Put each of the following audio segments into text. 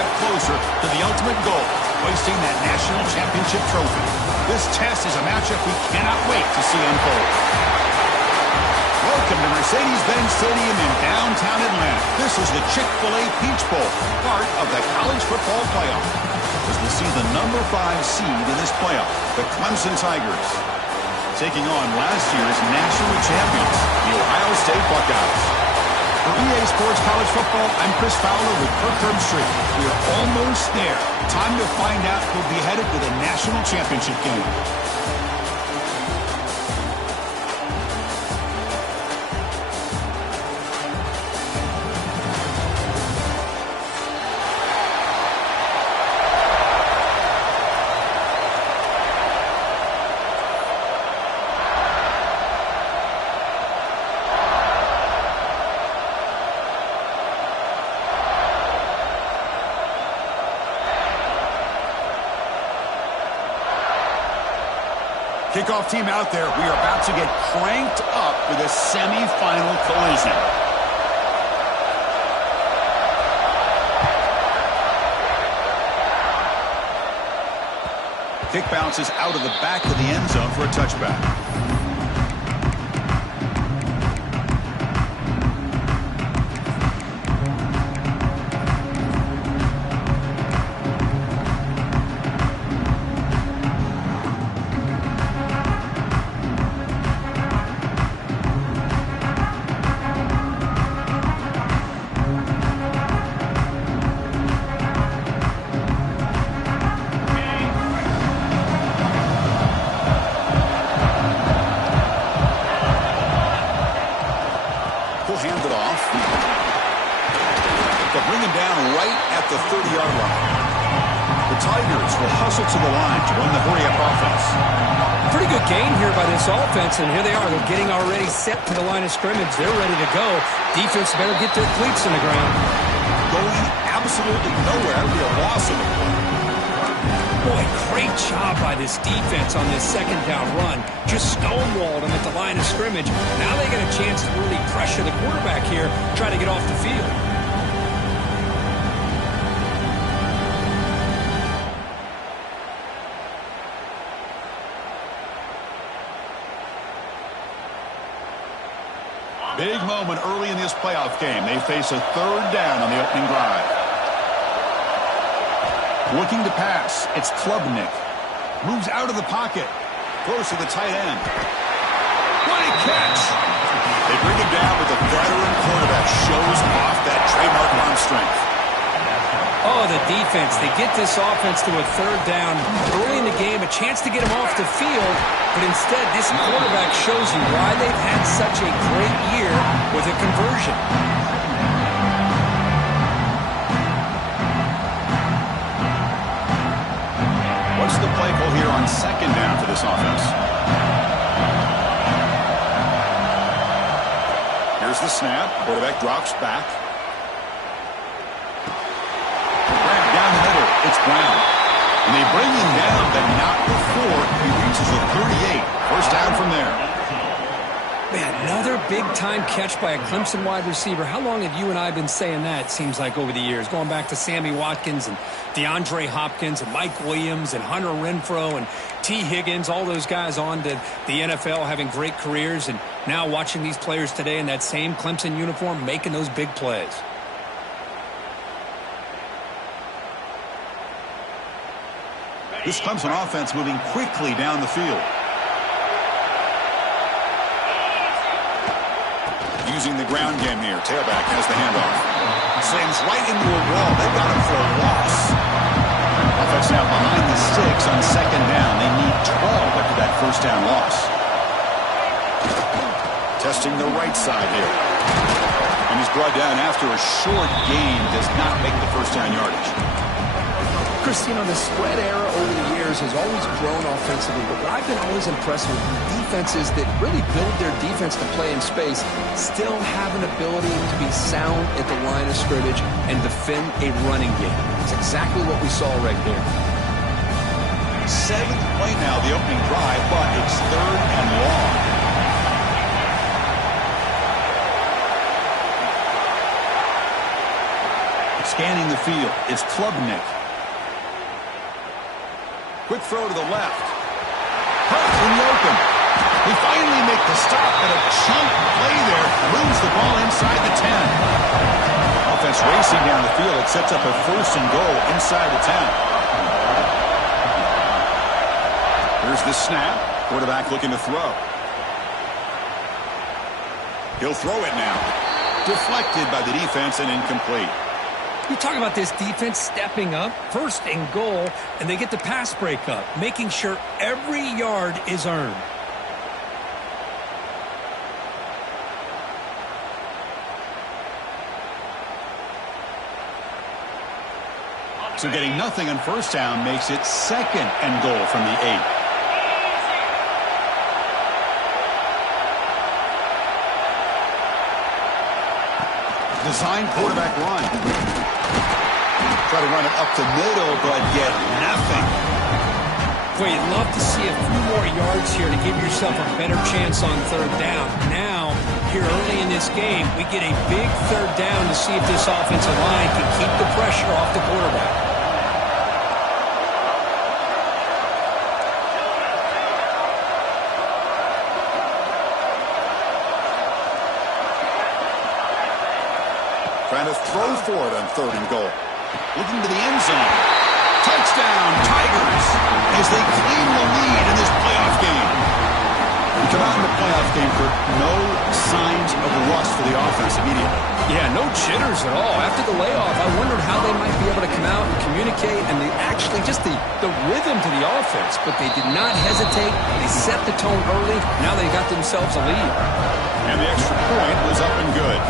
step closer to the ultimate goal, hoisting that national championship trophy. This test is a matchup we cannot wait to see unfold. Welcome to Mercedes-Benz Stadium in downtown Atlanta. This is the Chick-fil-A Peach Bowl, part of the college football playoff. As we see the number 5 seed in this playoff, the Clemson Tigers, taking on last year's national champions, the Ohio State Buckeyes. For EA Sports College Football, I'm Chris Fowler with Kirk Herbstreit. We are almost there. Time to find out who'll be headed to the national championship game. Kickoff team out there. We are about to get cranked up for the semifinal collision. Kick bounces out of the back of the end zone for a touchback. Hand it off. They'll bring him down right at the 30-yard line. The Tigers will hustle to the line to run the hurry-up offense. Pretty good gain here by this offense, and here they are. They're getting already set to the line of scrimmage. They're ready to go. Defense better get their cleats in the ground. Going absolutely nowhere. Be a loss of a play. Boy, great job by this defense on this second down run. Just stonewalled him at the line of scrimmage. Now they get a chance to really pressure the quarterback here, try to get off the field. Big moment early in this playoff game. They face a third down on the opening drive. Looking to pass. It's Klubnik. Moves out of the pocket. Throws to the tight end. What a catch! They bring him down, but the veteran quarterback shows off that trademark arm strength. Oh, the defense. They get this offense to a third down early in the game, a chance to get him off the field, but instead this quarterback shows you why they've had such a great year with a conversion. What's the play call here on second down for this offense? Here's the snap. Quarterback drops back. Down the middle, it's Brown. And they bring him down, but not before he reaches the 38. First down from there. Man, another big-time catch by a Clemson wide receiver. How long have you and I been saying that, it seems like, over the years? Going back to Sammy Watkins and DeAndre Hopkins and Mike Williams and Hunter Renfrow and T. Higgins, all those guys on to the NFL having great careers, and now watching these players today in that same Clemson uniform making those big plays. This Clemson offense moving quickly down the field. Using the ground game here. Tailback has the handoff. Slams right into a wall. They got him for a loss. Offense now behind the sticks on second down. They need 12 after that first down loss. Testing the right side here. And he's brought down after a short gain. Does not make the first down yardage. Christine, the spread era over the years has always grown offensively, but what I've been always impressed with defenses that really build their defense to play in space still have an ability to be sound at the line of scrimmage and defend a running game. It's exactly what we saw right there. Seventh play now, the opening drive, but it's third and long. scanning the field. It's Klubnik. Quick throw to the left. Hurt in the open. They finally make the stop, but a chunk play there moves the ball inside the 10. Offense racing down the field. It sets up a 1st and goal inside the 10. Here's the snap. Quarterback looking to throw. He'll throw it now. Deflected by the defense and incomplete. You talk about this defense stepping up, 1st and goal, and they get the pass breakup, making sure every yard is earned. So getting nothing on 1st down makes it 2nd and goal from the 8. Design quarterback run. Try to run it up the middle, but get nothing. Boy, you'd love to see a few more yards here to give yourself a better chance on 3rd down. Now, here early in this game, we get a big 3rd down to see if this offensive line can keep the pressure off the quarterback. Trying to throw for it on 3rd and goal. Looking to the end zone. Touchdown, Tigers, as they claim the lead in this playoff game. We come out in the playoff game for no signs of rust for the offense immediately. Yeah, no jitters at all. After the layoff, I wondered how they might be able to come out and communicate, and they actually just the rhythm to the offense, but they did not hesitate. They set the tone early. Now they got themselves a lead. And the extra point was up and good.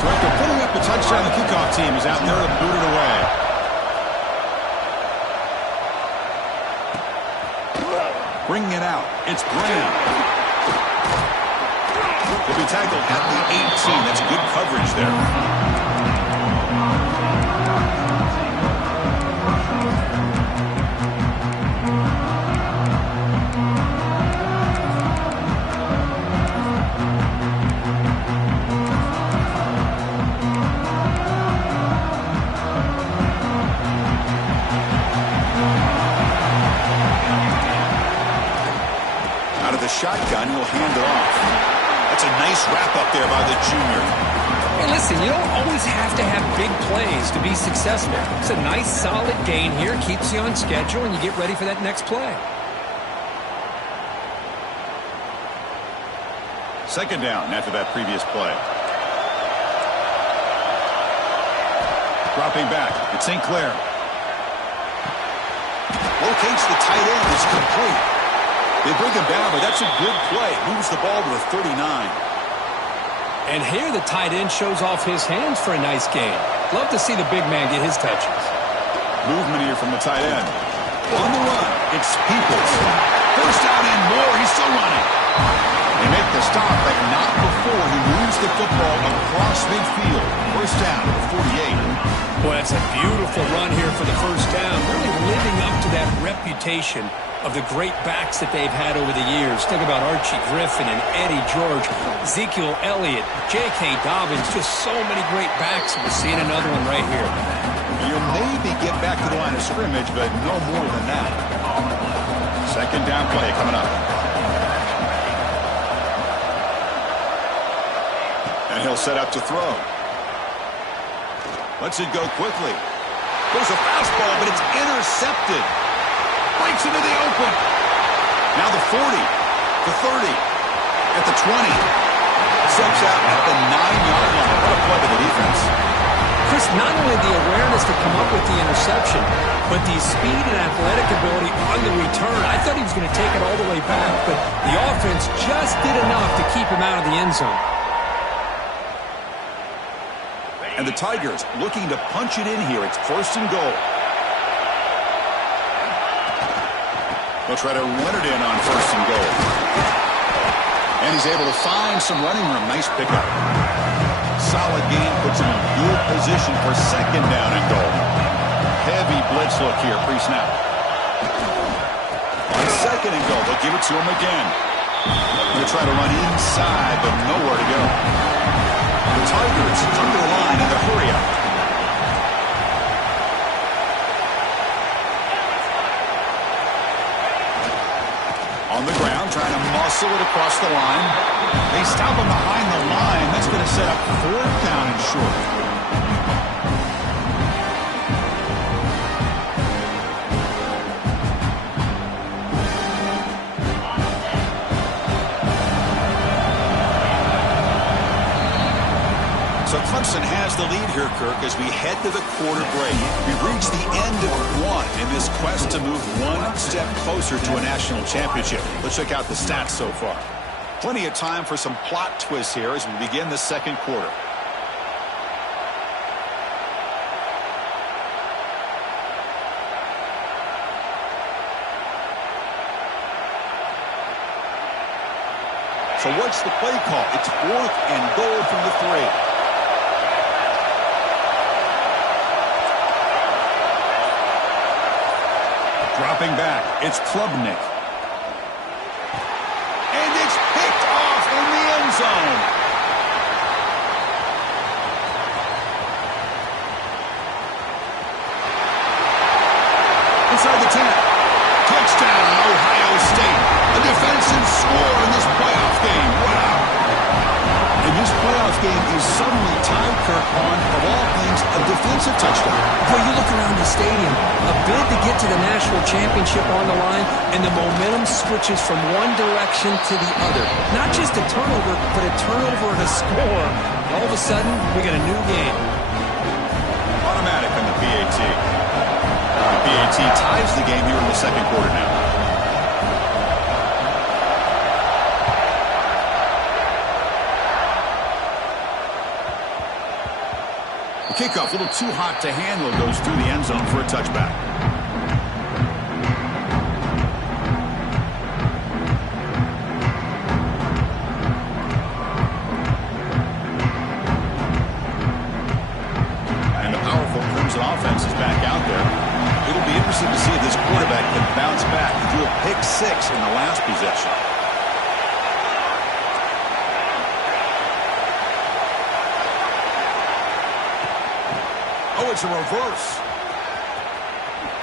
So after putting up the touchdown, the kickoff team is out there to boot it away. Bringing it out, it's Graham. He'll be tackled at the 18. That's good coverage there. Shotgun, he'll hand it off. That's a nice wrap-up there by the junior. Hey, listen, you don't always have to have big plays to be successful. It's a nice, solid gain here, keeps you on schedule, and you get ready for that next play. 2nd down after that previous play. Dropping back, it's St. Clair. Locates the tight end, it's complete. They bring him down, but that's a good play. Moves the ball to the 39. And here the tight end shows off his hands for a nice gain. Love to see the big man get his touches. Movement here from the tight end. On the run, it's Peoples. 1st down and more, he's still running. They make the stop, but not before he moves the football across midfield. 1st down to the 48. Boy, that's a beautiful run here for the 1st down. Really living up to that reputation of the great backs that they've had over the years. Think about Archie Griffin and Eddie George, Ezekiel Elliott, J.K. Dobbins, just so many great backs. We're seeing another one right here. You maybe get back to the line of scrimmage, but no more than that. 2nd down play coming up. And he'll set up to throw. Lets it go quickly. Goes a fastball, but it's intercepted. Breaks into the open. Now the 40, the 30, at the 20. Steps out at the 9-yard line. What a play by the defense. Chris, not only the awareness to come up with the interception, but the speed and athletic ability on the return. I thought he was going to take it all the way back, but the offense just did enough to keep him out of the end zone. And the Tigers looking to punch it in here. It's 1st and goal. They'll try to run it in on 1st and goal. And he's able to find some running room. Nice pickup. Solid gain puts him in good position for 2nd down and goal. Heavy blitz look here pre-snap. On 2nd and goal, they'll give it to him again. They'll try to run inside, but nowhere to go. The Tigers under the line in the hurry up. whistle it across the line. They stop him behind the line. That's going to set up 4th down and short. So Clemson has the lead here, Kirk, as we head to the quarter break. We've reached the end of one in this quest to move one step closer to a national championship. Let's check out the stats so far. Plenty of time for some plot twists here as we begin the second quarter. So what's the play call? It's 4th and goal from the 3. Dropping back, it's Klubnik. And it's picked off in the end zone. Inside the 10. Touchdown, Ohio State. A defensive score in this playoff game. Wow. And this playoff game is suddenly tied, Kirk, on, of all things, a defensive touchdown. Well, you look around the stadium, a bid to get to the national championship on the line, and the momentum switches from one direction to the other. Not just a turnover, but a turnover and a score. And all of a sudden, we got a new game. Automatic on the PAT. The PAT ties the game here in the second quarter now. Kickoff, a little too hot to handle, goes through the end zone for a touchback. And the powerful Crimson offense is back out there. It'll be interesting to see if this quarterback can bounce back. He threw a pick 6 in the last possession. Oh, it's a reverse.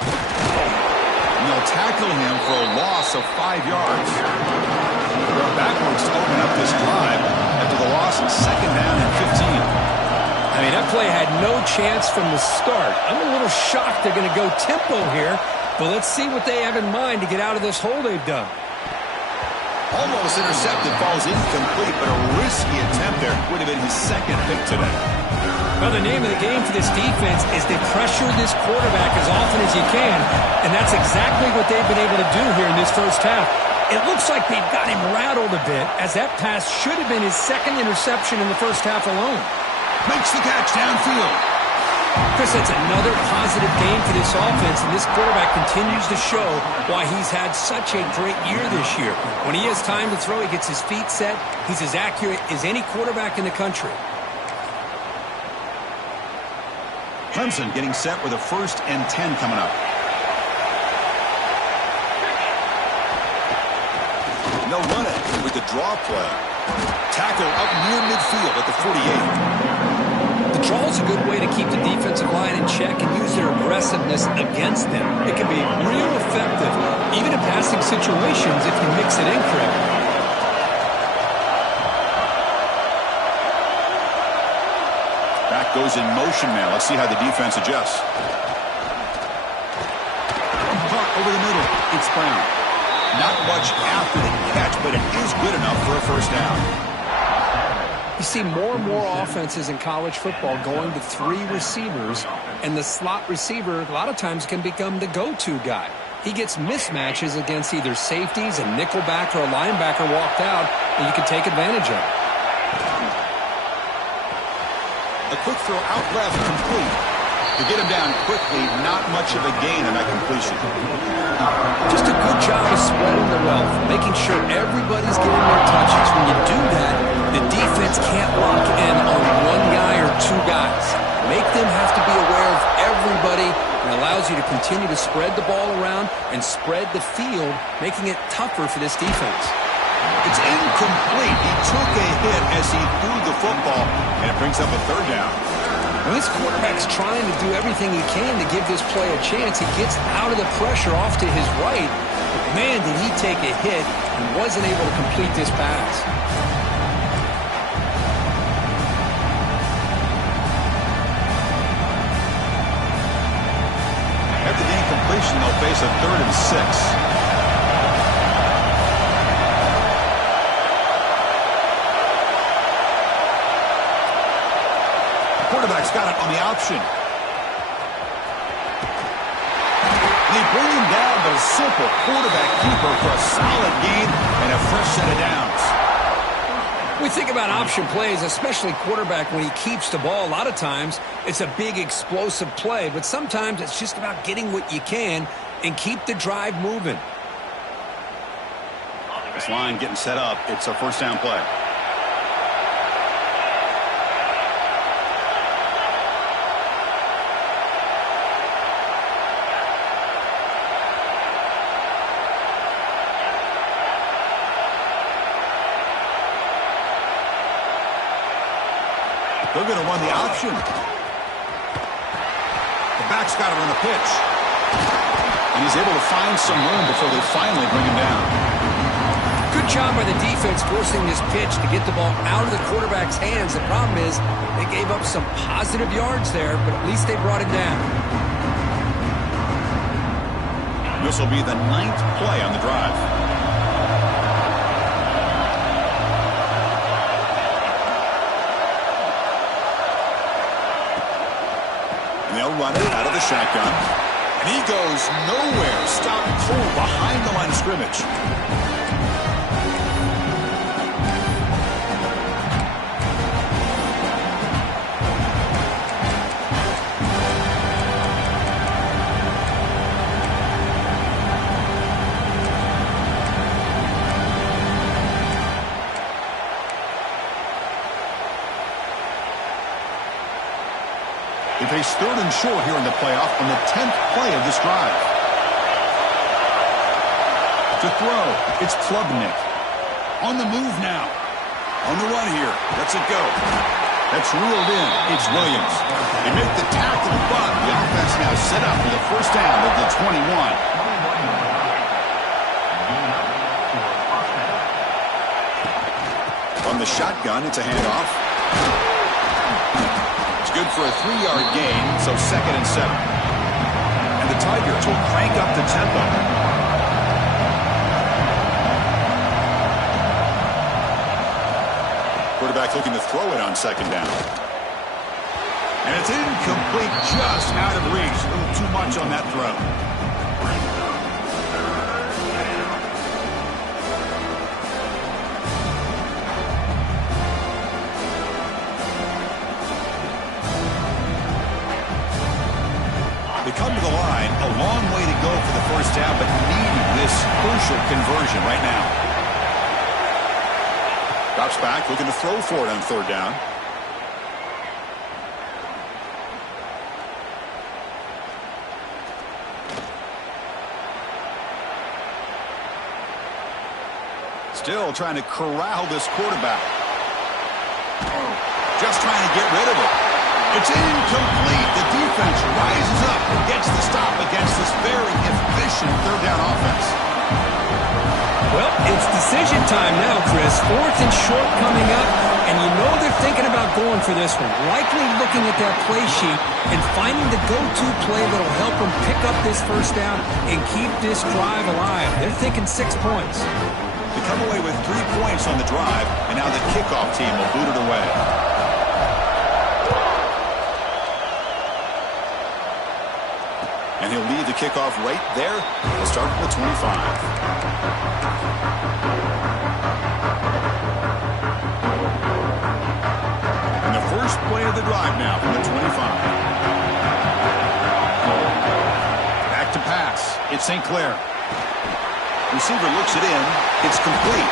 And they'll tackle him for a loss of 5 yards. They're backwards to open up this drive after the loss of 2nd down and 15. I mean, that play had no chance from the start. I'm a little shocked they're going to go tempo here, but let's see what they have in mind to get out of this hole they've done. Almost intercepted, falls incomplete, but a risky attempt there. Would have been his 2nd pick today. Well, the name of the game for this defense is to pressure this quarterback as often as you can, and that's exactly what they've been able to do here in this first half. It looks like they've got him rattled a bit, as that pass should have been his 2nd interception in the first half alone. Makes the catch downfield. Chris, that's another positive game for this offense, and this quarterback continues to show why he's had such a great year this year. When he has time to throw, he gets his feet set. He's as accurate as any quarterback in the country. Clemson getting set with a 1st and 10 coming up. They'll run it with the draw play. Tackle up near midfield at the 48. The draw is a good way to keep the defensive line in check and use their aggressiveness against them. It can be real effective, even in passing situations if you mix it in correctly. Back goes in motion now. Let's see how the defense adjusts. Caught over the middle. It's Brown. Not much after the catch, but it is good enough for a 1st down. You see more and more offenses in college football going to 3 receivers, and the slot receiver a lot of times can become the go-to guy. He gets mismatches against either safeties, a nickelback, or a linebacker walked out, and you can take advantage of it. A quick throw out left, complete. To get him down quickly, not much of a gain on that completion. Just a good job of spreading the wealth, making sure everybody's getting their touches. When you do that, the defense can't lock in on one guy or 2 guys. Make them have to be aware of everybody, and allows you to continue to spread the ball around and spread the field, making it tougher for this defense. It's incomplete. He took a hit as he threw the football, and it brings up a 3rd down. Well, this quarterback's trying to do everything he can to give this play a chance. He gets out of the pressure off to his right. Man, did he take a hit and wasn't able to complete this pass. After the incompletion, they'll face a 3rd and 6. Quarterback's got it on the option. They bring him down, but a simple quarterback keeper for a solid gain and a fresh set of downs. We think about option plays, especially quarterback, when he keeps the ball. A lot of times, it's a big explosive play, but sometimes it's just about getting what you can and keep the drive moving. This line getting set up. It's a first down play. They're going to run the option. The back's got to run the pitch. And he's able to find some room before they finally bring him down. Good job by the defense forcing this pitch to get the ball out of the quarterback's hands. The problem is they gave up some positive yards there, but at least they brought it down. This will be the 9th play on the drive. They'll run it out of the shotgun. And he goes nowhere. Stopped cold behind the line of scrimmage. They face 3rd and short here in the playoff on the 10th play of this drive. To throw, it's Klubnik. On the move now. On the run here. Lets it go. That's ruled in. It's Williams. They make the tackle, but the offense now set up for the first down of the 21. On the shotgun, it's a handoff. Good for a 3-yard gain, so 2nd and 7. And the Tigers will crank up the tempo. Quarterback looking to throw it on 2nd down. And it's incomplete, just out of reach. A little too much on that throw. They come to the line, a long way to go for the first down, but needing this crucial conversion right now. Drops back, looking to throw for it on 3rd down. Still trying to corral this quarterback. Just trying to get rid of it. It's incomplete. The defense rises up and gets the stop against this very efficient 3rd down offense. Well, it's decision time now, Chris. 4th and short coming up, and you know they're thinking about going for this one. Likely looking at that play sheet and finding the go-to play that'll help them pick up this first down and keep this drive alive. They're thinking 6 points. They come away with 3 points on the drive, and now the kickoff team will boot it away. And he'll leave the kickoff right there. We'll start from the 25. And the first play of the drive now from the 25. Back to pass. It's St. Clair. Receiver looks it in. It's complete.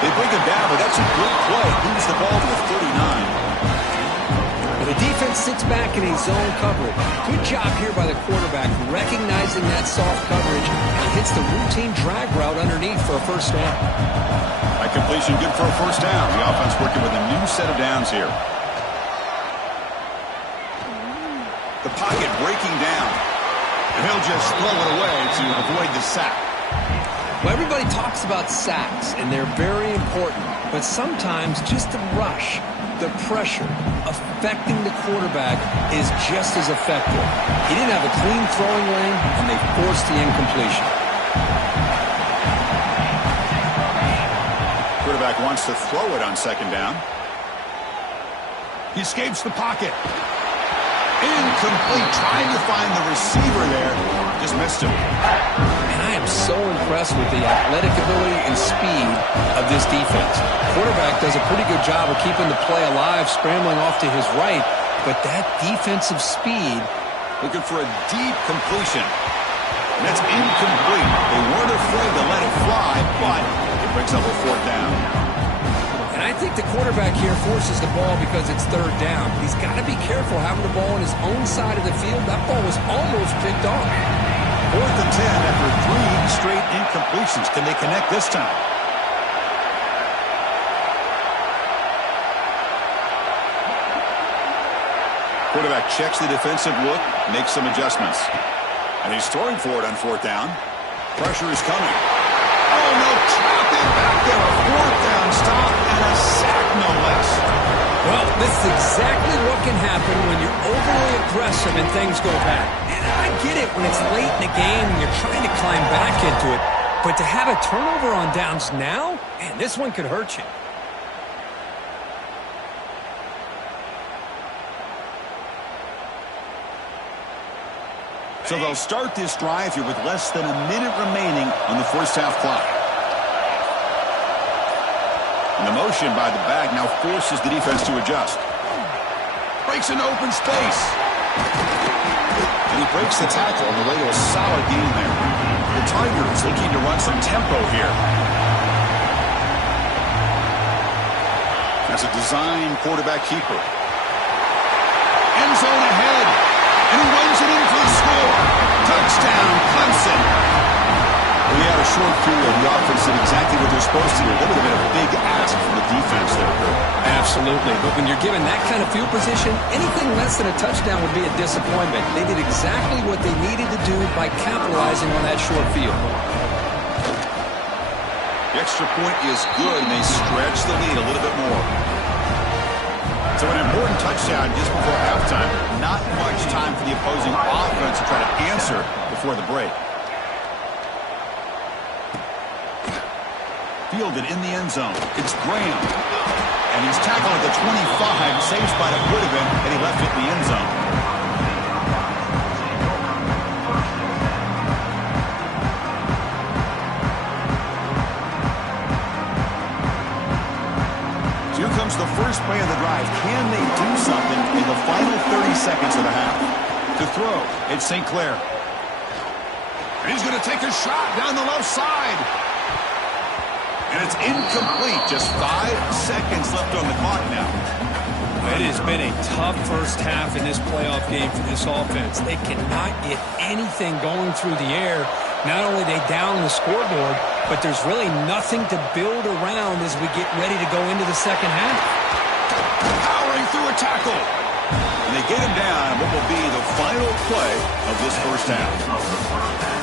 They bring him down, but that's a good play. Moves the ball to the 39. The defense sits back in a zone coverage. Good job here by the quarterback, recognizing that soft coverage and hits the routine drag route underneath for a first down. That completion good for a first down. The offense working with a new set of downs here. The pocket breaking down. And he'll just throw it away to avoid the sack. Well, everybody talks about sacks, and they're very important. But sometimes just the rush, the pressure, affecting the quarterback is just as effective. He didn't have a clean throwing lane, and they forced the incompletion. Quarterback wants to throw it on second down. He escapes the pocket. Incomplete. Trying to find the receiver there. Just missed him. And I am so impressed with the athletic ability and speed of this defense. Quarterback does a pretty good job of keeping the play alive, scrambling off to his right. But that defensive speed. Looking for a deep completion. And that's incomplete. They weren't afraid to let it fly, but it brings up a fourth down. And I think the quarterback here forces the ball because it's third down. But he's got to be careful having the ball on his own side of the field. That ball was almost picked off. 4th and 10 after 3 straight incompletions. Can they connect this time? Quarterback checks the defensive look, makes some adjustments. And he's throwing for it on 4th down. Pressure is coming. Oh, no, trapped it back there. A 4th down stop and a sack, no less. Well, this is exactly what can happen when you're overly aggressive and things go bad. And I get it when it's late in the game and you're trying to climb back into it. But to have a turnover on downs now, man, this one could hurt you. So they'll start this drive here with less than a minute remaining on the first half clock. And the motion by the back now forces the defense to adjust. Breaks an open space. And he breaks the tackle on the way to a solid gain there. The Tigers looking to run some tempo here. That's a design quarterback keeper. End zone ahead. And he runs it in for the score. Touchdown, Clemson. We had a short period. The offense did exactly what they're supposed to do. That would have been a big ask from the defense there, Kurt. Absolutely. But when you're given that kind of field position, anything less than a touchdown would be a disappointment. They did exactly what they needed to do by capitalizing on that short field. The extra point is good, and they stretch the lead a little bit more. So an important touchdown just before halftime. Not much time for the opposing offense to try to answer before the break. Fielded in the end zone. It's Graham. And he's tackled at the 25. Safe spot it would have been, and he left it in the end zone. Here comes the first play of the drive. Can they do something in the final 30 seconds of the half? To throw, it's St. Clair. And he's going to take a shot down the left side. And it's incomplete. Just 5 seconds left on the clock now. It has been a tough first half in this playoff game for this offense. They cannot get anything going through the air. Not only are they down the scoreboard, but there's really nothing to build around as we get ready to go into the second half. Powering through a tackle. And they get him down what will be the final play of this first half.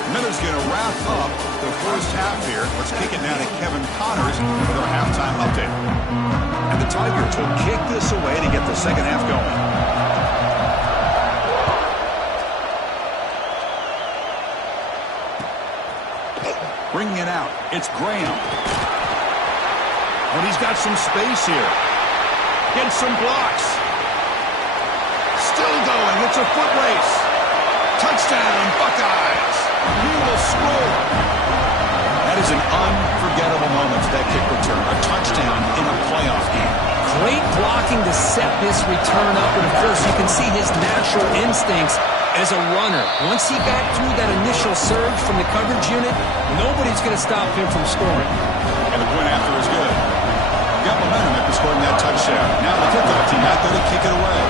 Miller's going to wrap up the first half here. Let's kick it now to Kevin Connors with our halftime update. And the Tigers will kick this away to get the second half going. Bringing it out, it's Graham. But he's got some space here. Gets some blocks. Still going, it's a foot race. Touchdown, Buckeyes. He will score. That is an unforgettable moment for that kick return. A touchdown in a playoff game. Great blocking to set this return up, and of course you can see his natural instincts as a runner. Once he got through that initial surge from the coverage unit, nobody's going to stop him from scoring. And the point after is good. Got momentum after scoring that touchdown. Now the kickoff team out there to kick it away.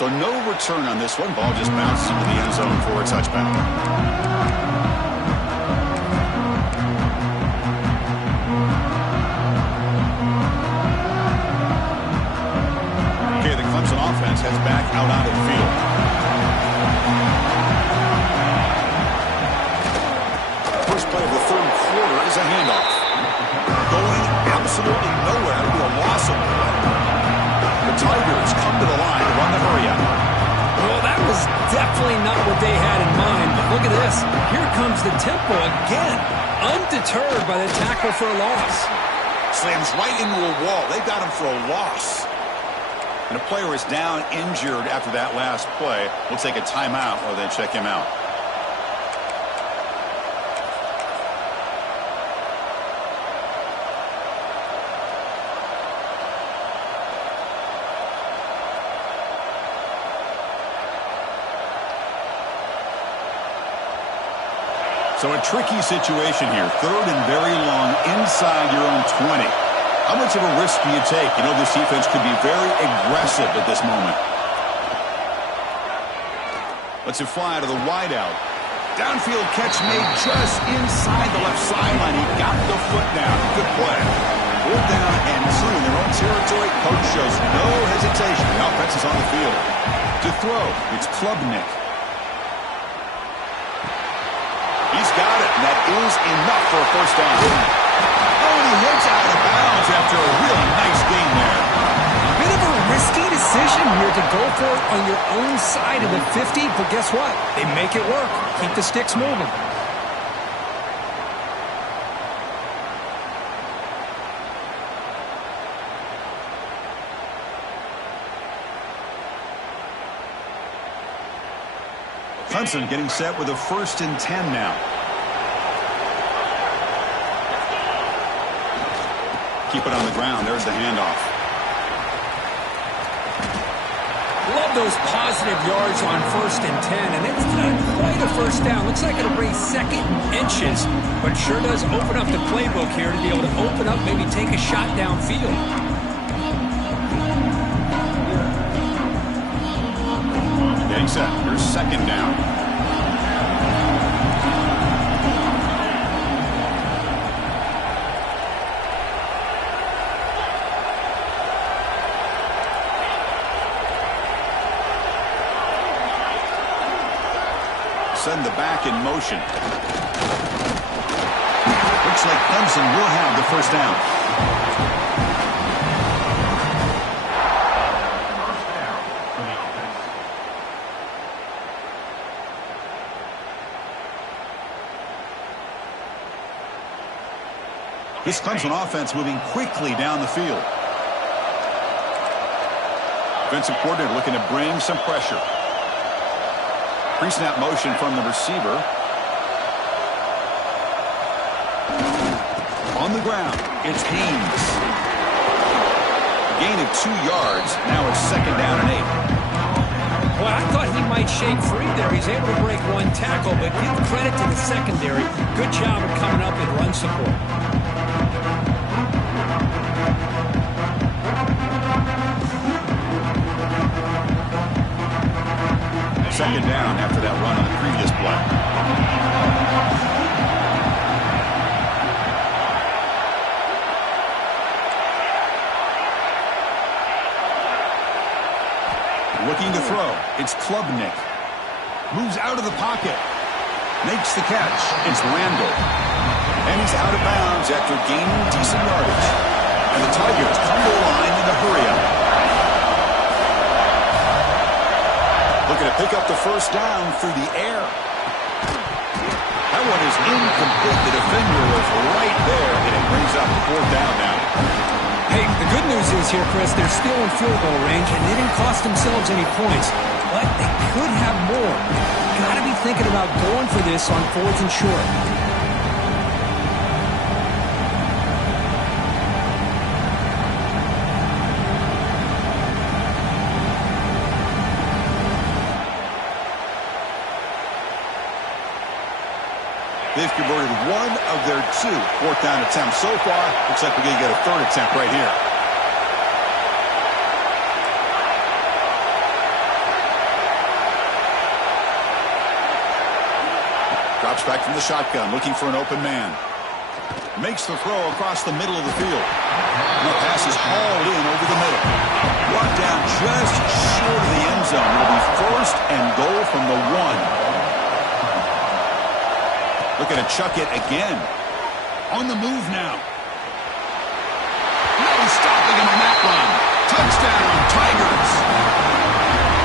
So no return on this one. Ball just bounces into the end zone for a touchback. Okay, the Clemson offense heads back out onto the field. First play of the third quarter is a handoff. Going absolutely nowhere to a loss of play. The Tigers come to the line to run the hurry up. Well, that was definitely not what they had in mind, but look at this. Here comes the tempo again, undeterred by the tackle for a loss. Slams right into a wall. They got him for a loss. And a player is down injured after that last play. We'll take a timeout while they check him out. So a tricky situation here. Third and very long inside your own 20. How much of a risk do you take? You know, this defense could be very aggressive at this moment. Lets it fly to the wideout. Downfield catch made just inside the left sideline. He got the foot down. Good play. 4th down and 2 in their own territory. Coach shows no hesitation. The offense is on the field. To throw, it's Klubnik. He's got it, and that is enough for a first down. Oh, and he heads out of bounds after a really nice gain there. Bit of a risky decision here to go for it on your own side of the 50, but guess what? They make it work. Keep the sticks moving. Clemson getting set with a 1st and 10 now. Keep it on the ground. There's the handoff. Love those positive yards on 1st and 10, and it's not quite a first down. Looks like it'll bring 2nd inches, but sure does open up the playbook here to be able to open up, maybe take a shot downfield. Getting set. Here's 2nd down. Send the back in motion. Looks like Clemson will have the first down. This Clemson offense moving quickly down the field. Defensive coordinator looking to bring some pressure. Pre-snap motion from the receiver. On the ground, it's Haynes. Gain of 2 yards. Now it's 2nd down and 8. Well, I thought he might shake free there. He's able to break 1 tackle, but give credit to the secondary. Good job of coming up in run support. 2nd down after that run on the previous play. Looking to throw. It's Klubnik. Moves out of the pocket. Makes the catch. It's Randall. And he's out of bounds after gaining decent yardage. And the Tigers come to the line in a hurry-up. Looking to pick up the first down through the air. That one is incomplete. The defender was right there, and it brings up 4th down now. Hey, the good news is here, Chris, they're still in field goal range, and they didn't cost themselves any points. But they could have more. Got to be thinking about going for this on 4th and short. They've converted 1 of their 2 4th down attempts so far. Looks like we're going to get a 3rd attempt right here. Drops back from the shotgun, looking for an open man. Makes the throw across the middle of the field. The pass is hauled in over the middle. Brought down just short of the end zone. It'll be first and goal from the 1. Looking to chuck it again. On the move now. No stopping him on that run. Touchdown, Tigers.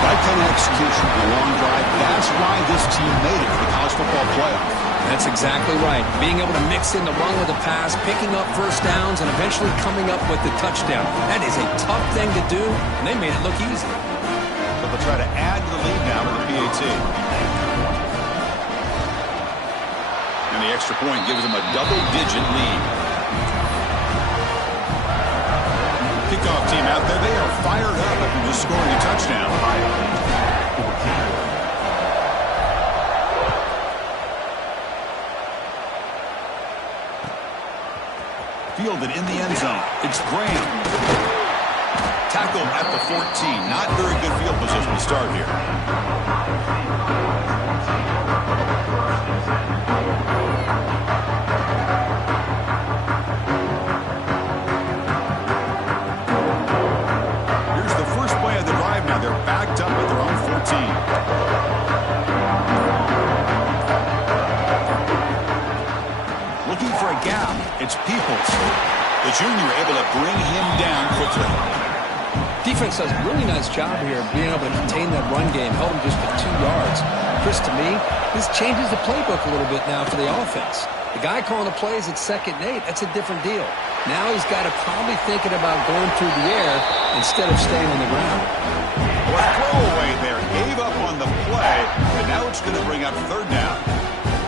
Right kind of execution, a long drive. That's why this team made it to the college football playoff. That's exactly right. Being able to mix in the run with the pass, picking up first downs, and eventually coming up with the touchdown. That is a tough thing to do, and they made it look easy. So they'll try to add to the lead now with the PAT. And the extra point gives them a double-digit lead. Kickoff team out there, they are fired up after just scoring a touchdown. Fielded in the end zone. It's Graham. Tackled at the 14. Not very good field position to start here. Here's the first play of the drive now. They're backed up at their own 14. Looking for a gap. It's Peoples. The junior able to bring him down quickly. Defense does a really nice job here of being able to contain that run game, held him just to 2 yards. Chris, to me, this changes the playbook a little bit now for the offense. The guy calling the plays at 2nd and 8, that's a different deal. Now he's got to probably thinking about going through the air instead of staying on the ground. Well, throwaway there. Gave up on the play, but now it's going to bring up 3rd down.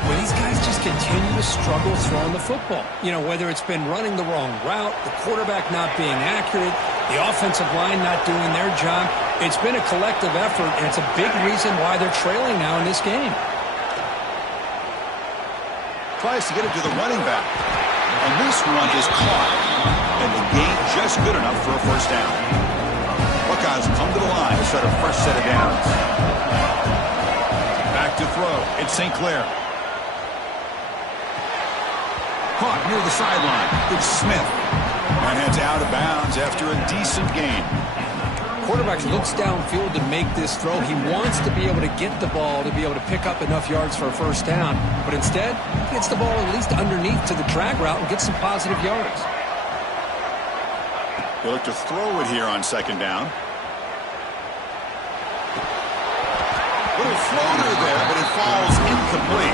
Well, these guys just continue to struggle throwing the football. You know, whether it's been running the wrong route, the quarterback not being accurate, the offensive line not doing their job. It's been a collective effort, and it's a big reason why they're trailing now in this game. Tries to get it to the running back. And this one is caught. And the gain just good enough for a first down. Buckeyes come to the line to start a first set of downs. Back to throw. It's St. Clair. Caught near the sideline. It's Smith. And heads out of bounds after a decent gain. Quarterback looks downfield to make this throw. He wants to be able to get the ball to be able to pick up enough yards for a first down. But instead, he gets the ball at least underneath to the drag route and gets some positive yards. They look to throw it here on 2nd down. Little floater there, but it falls incomplete.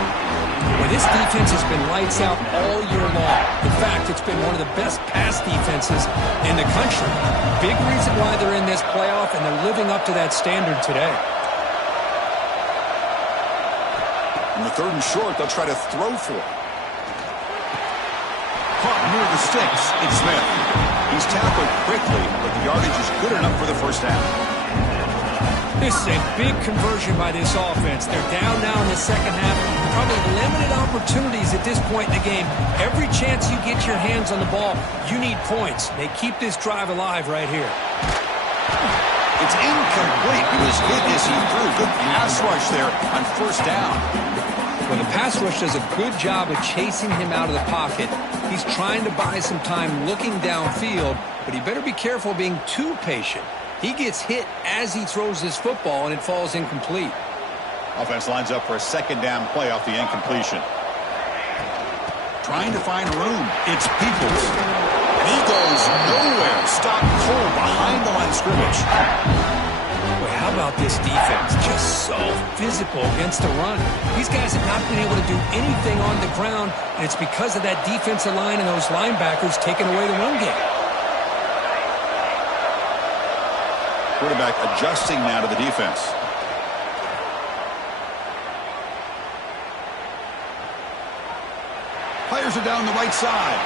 Well, this defense has been lights out all year long. In fact, it's been one of the best pass defenses in the country. Big reason why they're in this playoff, and they're living up to that standard today. In the 3rd and short, they'll try to throw for it. Caught near the sticks. It's Smith. He's tackled quickly, but the yardage is good enough for the first down. This is a big conversion by this offense. They're down now in the 2nd half. Probably limited opportunities at this point in the game. Every chance you get your hands on the ball, you need points. They keep this drive alive right here. It's incomplete. He was hit as he threw. Good pass rush there on first down. Well, the pass rush does a good job of chasing him out of the pocket. He's trying to buy some time looking downfield, but he better be careful being too patient. He gets hit as he throws this football, and it falls incomplete. Offense lines up for a 2nd down play off the incompletion. Trying to find room. It's Peoples. And he goes nowhere. Stopped cold behind the line of scrimmage. Boy, how about this defense? Just so physical against the run. These guys have not been able to do anything on the ground, and it's because of that defensive line and those linebackers taking away the run game. Quarterback adjusting now to the defense. Players are down the right side.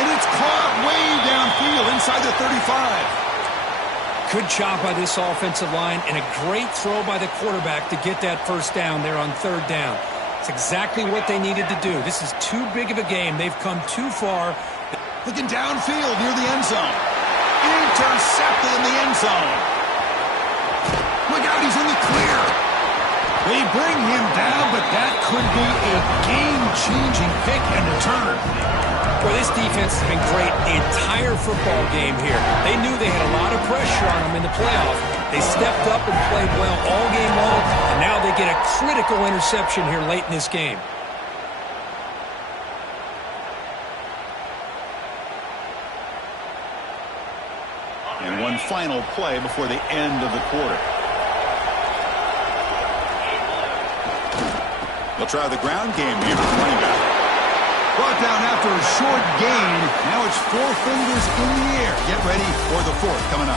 And it's caught way downfield inside the 35. Good job by this offensive line and a great throw by the quarterback to get that first down there on 3rd down. It's exactly what they needed to do. This is too big of a game. They've come too far. Looking downfield near the end zone. Intercepted in the end zone. Look out, he's in the clear. They bring him down, but that could be a game-changing pick and return. Well, this defense has been great the entire football game here. They knew they had a lot of pressure on them in the playoff. They stepped up and played well all game long, and now they get a critical interception here late in this game. And one final play before the end of the quarter. They'll try the ground game here with running back. Brought down after a short gain. Now it's 4 fingers in the air. Get ready for the fourth coming up.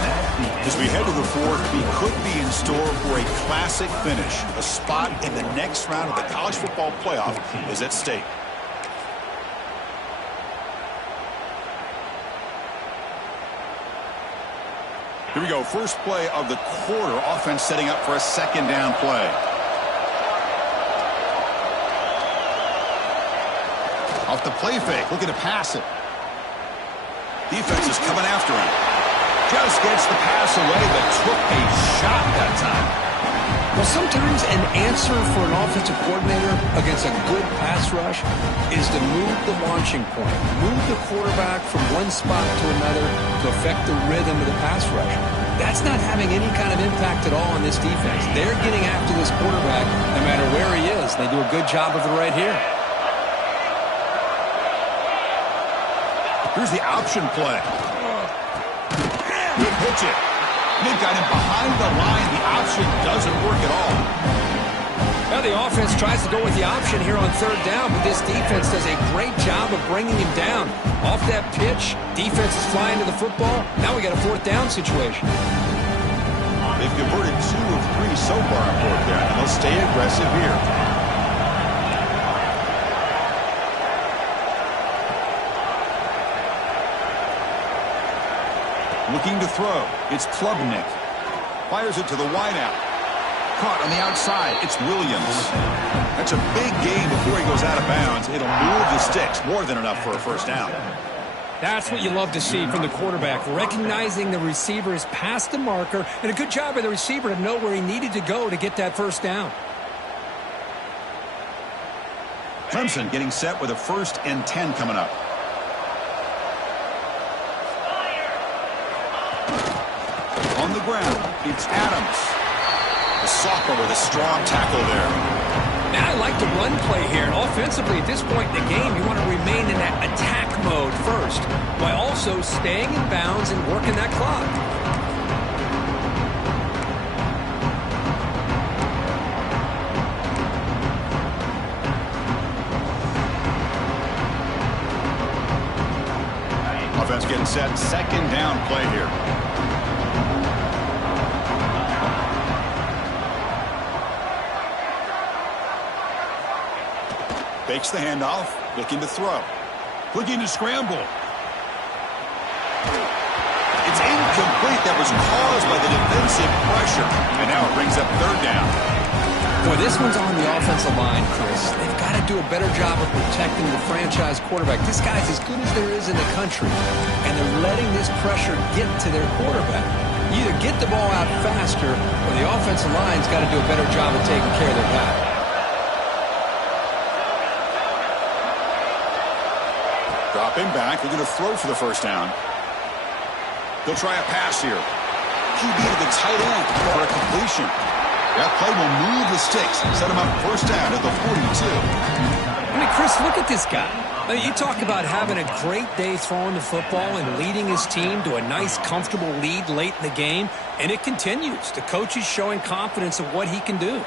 As we head to the fourth, we could be in store for a classic finish. A spot in the next round of the college football playoff is at stake. Here we go. First play of the quarter. Offense setting up for a second down play. Off the play fake, looking to pass it. Defense is coming after him. Just gets the pass away, but took a shot that time. Well, sometimes an answer for an offensive coordinator against a good pass rush is to move the launching point. Move the quarterback from one spot to another to affect the rhythm of the pass rush. That's not having any kind of impact at all on this defense. They're getting after this quarterback no matter where he is. They do a good job of it right here. Here's the option play. Good pitch it. They've got him behind the line. The option doesn't work at all. Now the offense tries to go with the option here on third down, but this defense does a great job of bringing him down. Off that pitch, defense is flying to the football. Now we got a fourth down situation. They've converted 2 of 3 so far on fourth down, and they'll stay aggressive here. Looking to throw. It's Klubnik. Fires it to the wideout. Caught on the outside. It's Williams. That's a big gain before he goes out of bounds. It'll move the sticks. More than enough for a first down. That's what you love to see from the quarterback, recognizing the receiver is past the marker, and a good job by the receiver to know where he needed to go to get that first down. Clemson getting set with a 1st and 10 coming up. On the ground, it's Adams. The sophomore with a strong tackle there. Now I like the run play here, and offensively at this point in the game, you want to remain in that attack mode first, while also staying in bounds and working that clock. Offense getting set, second down play here. Fakes the handoff, looking to throw. Looking to scramble. It's incomplete. That was caused by the defensive pressure. And now it brings up third down. Boy, this one's on the offensive line, Chris. They've got to do a better job of protecting the franchise quarterback. This guy's as good as there is in the country, and they're letting this pressure get to their quarterback. You either get the ball out faster, or the offensive line's got to do a better job of taking care of their guy. Dropping back, they're going to throw for the first down. They'll try a pass here. QB to the tight end for a completion. That play will move the sticks, set him up first down at the 42. I mean, Chris, look at this guy. I mean, you talk about having a great day throwing the football and leading his team to a nice, comfortable lead late in the game, and it continues. The coach is showing confidence of what he can do.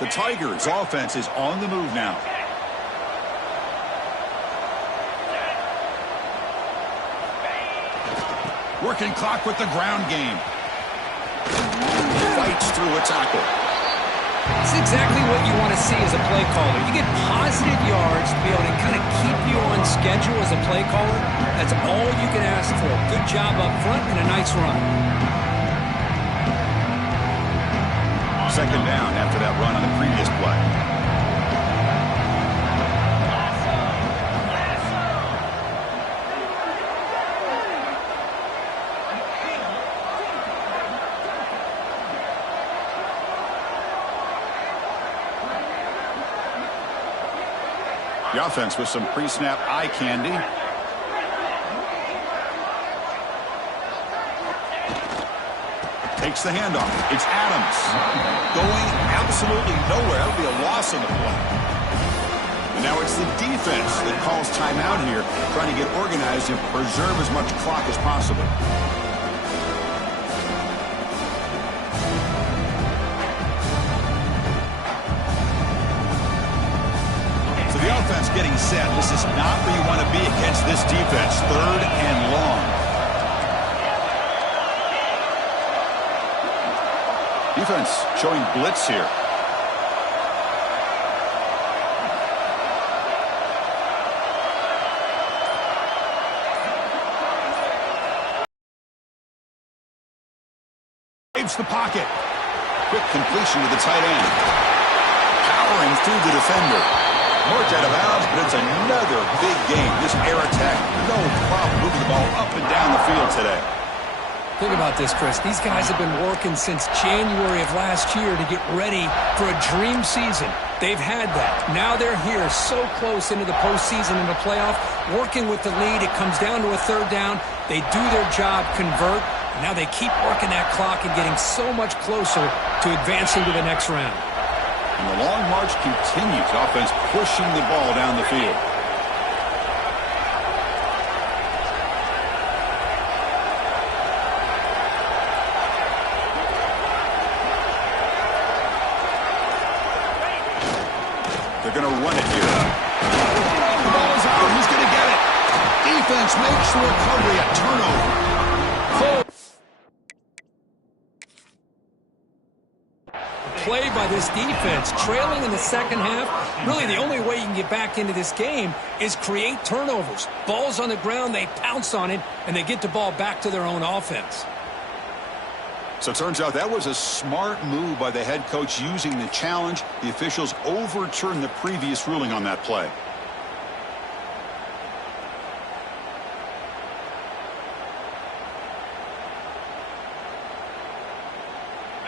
The Tigers' offense is on the move now. Working clock with the ground game. Fights through a tackle. It's exactly what you want to see as a play caller. You get positive yards to be able to kind of keep you on schedule as a play caller. That's all you can ask for. Good job up front and a nice run. Second down after that run on the previous play. The offense with some pre-snap eye candy. Takes the handoff. It's Adams. Going absolutely nowhere. That'll be a loss on the play. And now it's the defense that calls timeout here, trying to get organized and preserve as much clock as possible. So the offense getting set. This is not where you want to be against this defense. 3rd and long. Defense showing blitz here. Saves the pocket. Quick completion to the tight end. Powering through the defender. Marked out of bounds, but it's another big game. This air attack, no problem moving the ball up and down the field today. Think about this, Chris. These guys have been working since January of last year to get ready for a dream season. They've had that. Now they're here so close into the postseason and the playoff, working with the lead. It comes down to a 3rd down. They do their job, convert. And now they keep working that clock and getting so much closer to advancing to the next round. And the long march continues. Offense pushing the ball down the field. They're going to run it here. The ball is out. He's going to get it. Defense makes the recovery. A turnover. Play by this defense, trailing in the second half. Really, the only way you can get back into this game is create turnovers. Ball's on the ground, they pounce on it, and they get the ball back to their own offense. So it turns out that was a smart move by the head coach using the challenge. The officials overturned the previous ruling on that play.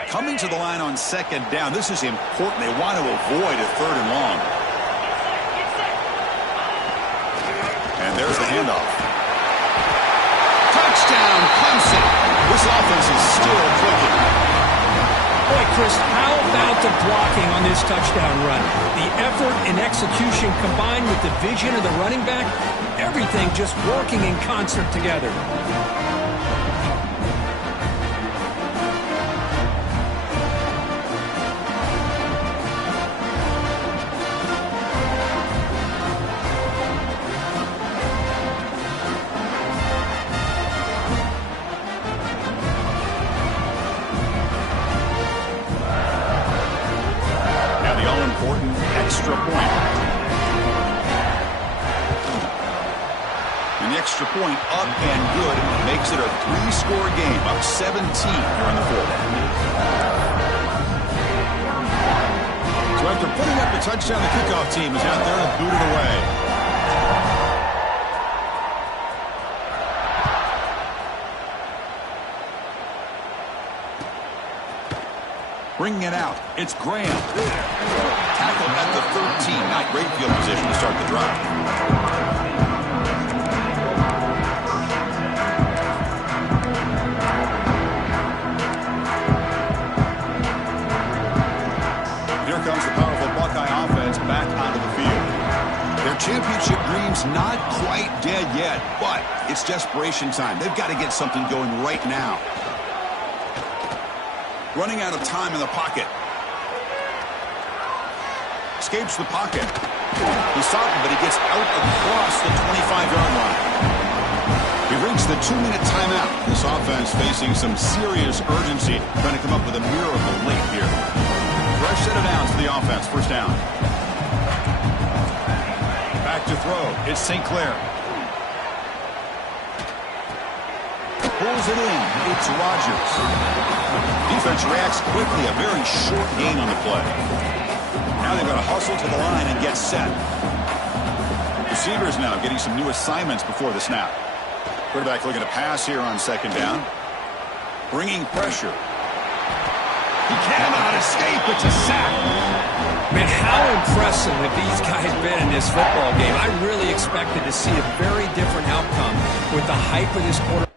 Coming to the line on 2nd down. This is important. They want to avoid a 3rd and long. And there's the handoff. Touchdown, Clemson. This offense is still clicking. Boy, Chris, how about the blocking on this touchdown run? The effort and execution combined with the vision of the running back, everything just working in concert together. Extra point. And the extra point up and good makes it a 3-score game, up 17 here in the 4th. So after putting up the touchdown, the kickoff team is out there to boot it away. Bringing it out, it's Graham. Tackle at the 13. Not great field position to start the drive. Here comes the powerful Buckeye offense back onto the field. Their championship dreams not quite dead yet, but it's desperation time. They've got to get something going right now. Running out of time in the pocket. Escapes the pocket. He's stopped, but he gets out across the 25-yard line. We reached the 2-minute timeout. This offense facing some serious urgency, trying to come up with a miracle late here. Fresh set of downs for the offense. 1st down. Back to throw. It's St. Clair. Pulls it in. It's Rodgers. Defense reacts quickly. A very short gain on the play. Now they've got to hustle to the line and get set. Receivers now getting some new assignments before the snap. Quarterback looking to pass here on 2nd down. Bringing pressure. He cannot escape. It's a sack. Man, how impressive have these guys been in this football game? I really expected to see a very different outcome with the hype of this quarter.